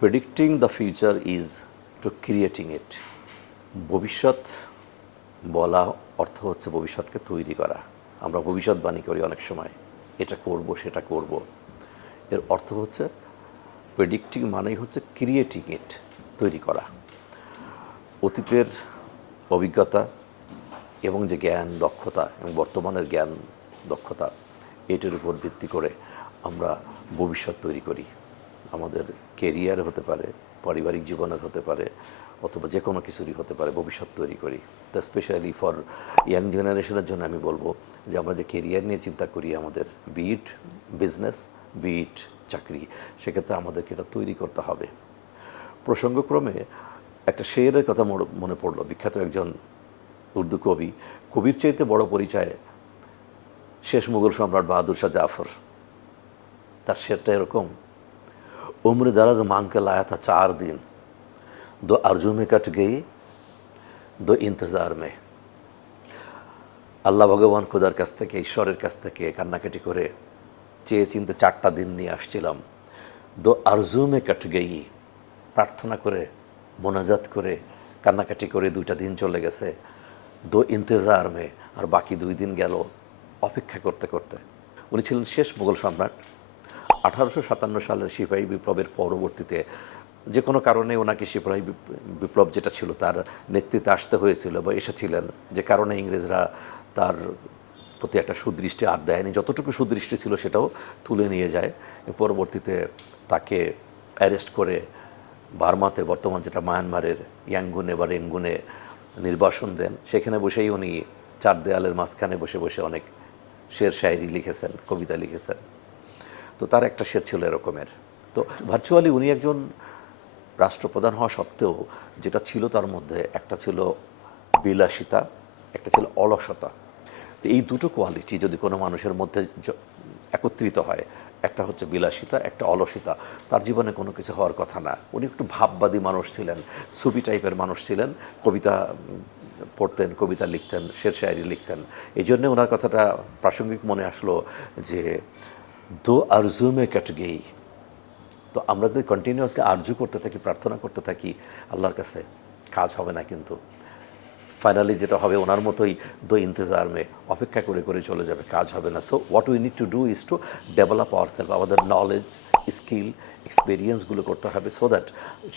Predicting the future is to creating it. ভবিষ্যৎ বলা অর্থ হচ্ছে ভবিষ্যৎকে তৈরি করা। আমরা ভবিষ্যৎবাণী করি অনেক সময়, এটা করব সেটা করব। এর অর্থ হচ্ছে প্রেডিক্টিং মানেই হচ্ছে ক্রিয়েটিং ইট, তৈরি করা। অতীতের অভিজ্ঞতা এবং যে জ্ঞান দক্ষতা এবং বর্তমানের জ্ঞান দক্ষতা, এটার উপর ভিত্তি করে আমরা ভবিষ্যৎ তৈরি করি। আমাদের কেরিয়ার হতে পারে, পারিবারিক জীবনের হতে পারে, অথবা যে কোনো কিছুরই হতে পারে, ভবিষ্যৎ তৈরি করি। তো স্পেশালি ফর ইয়াং জেনারেশনের জন্য আমি বলবো যে আমরা যে কেরিয়ার নিয়ে চিন্তা করি, আমাদের বিট বিজনেস, বিট চাকরি, সেক্ষেত্রে আমাদেরকে এটা তৈরি করতে হবে। প্রসঙ্গক্রমে একটা শেয়ারের কথা মনে পড়লো। বিখ্যাত একজন উর্দু কবির চাইতে বড় পরিচয় শেষ মুঘল সম্রাট বাহাদুর শাহ জাফর। তার শেরটা এরকম, उम्र दराज मांग के लाया था 4 दिन, 2 आरजू में कट गई, 2 इंतज़ार में। আল্লাহ ভগবান খোদার কাছ থেকে, ঈশ্বরের কাছ থেকে কান্নাকাটি করে চেয়ে চিনতে 4টা দিন নিয়ে আসছিলাম। 2 আরজু মে কট গই, প্রার্থনা করে, মোনাজাত করে, কান্নাকাটি করে 2টা দিন চলে গেছে। 2 ইন্তজার মে, আর বাকি 2 দিন গেল অপেক্ষা করতে করতে। উনি ছিলেন শেষ মুঘল সম্রাট। 1857 সালের সিপাহী বিপ্লবের পরবর্তীতে যে কোনো কারণে ওনাকে সিপাহী বিপ্লব যেটা ছিল তার নেতৃত্বে আসতে হয়েছিল বা এসেছিলেন, যে কারণে ইংরেজরা তার প্রতি একটা সুদৃষ্টি আর দেয়নি। যতটুকু সুদৃষ্টি ছিল সেটাও তুলে নিয়ে যায়। পরবর্তীতে তাকে অ্যারেস্ট করে বার্মাতে, বর্তমান যেটা মায়ানমারের ইয়াঙ্গুনে বা রেঙ্গুনে, নির্বাসন দেন। সেখানে বসেই উনি 4 দেয়ালের মাঝখানে বসে বসে অনেক শের শায়েরি লিখেছেন, কবিতা লিখেছেন। তো তার একটা শের ছিল এরকমের। তো ভার্চুয়ালি উনি একজন রাষ্ট্রপ্রধান হওয়া সত্ত্বেও যেটা ছিল তার মধ্যে একটা ছিল বিলাসিতা, একটা ছিল অলসতা। তো এই দুটো কোয়ালিটি যদি কোনো মানুষের মধ্যে একত্রিত হয়, একটা হচ্ছে বিলাসিতা, একটা অলসিতা, তার জীবনে কোনো কিছু হওয়ার কথা না। উনি একটু ভাববাদী মানুষ ছিলেন, সুফি টাইপের মানুষ ছিলেন, কবিতা পড়তেন, কবিতা লিখতেন, শের শায়েরি লিখতেন। এই জন্যে ওনার কথাটা প্রাসঙ্গিক মনে আসলো যে 2 আরজু মে কট গই। তো আমরা যদি কন্টিনিউয়াসলি আরজু করতে থাকি, প্রার্থনা করতে থাকি আল্লাহর কাছে, কাজ হবে না। কিন্তু ফাইনালি যেটা হবে ওনার মতোই 2 ইন্তজার মে, অপেক্ষা করে করে চলে যাবে, কাজ হবে না। So what we need to do is to develop ourselves. আমাদের নলেজ, স্কিল, এক্সপিরিয়েন্সগুলো করতে হবে, সো দ্যাট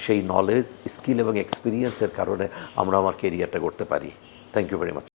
সেই নলেজ, স্কিল এবং এক্সপিরিয়েন্সের কারণে আমরা আমার কেরিয়ারটা করতে পারি। Thank you very much.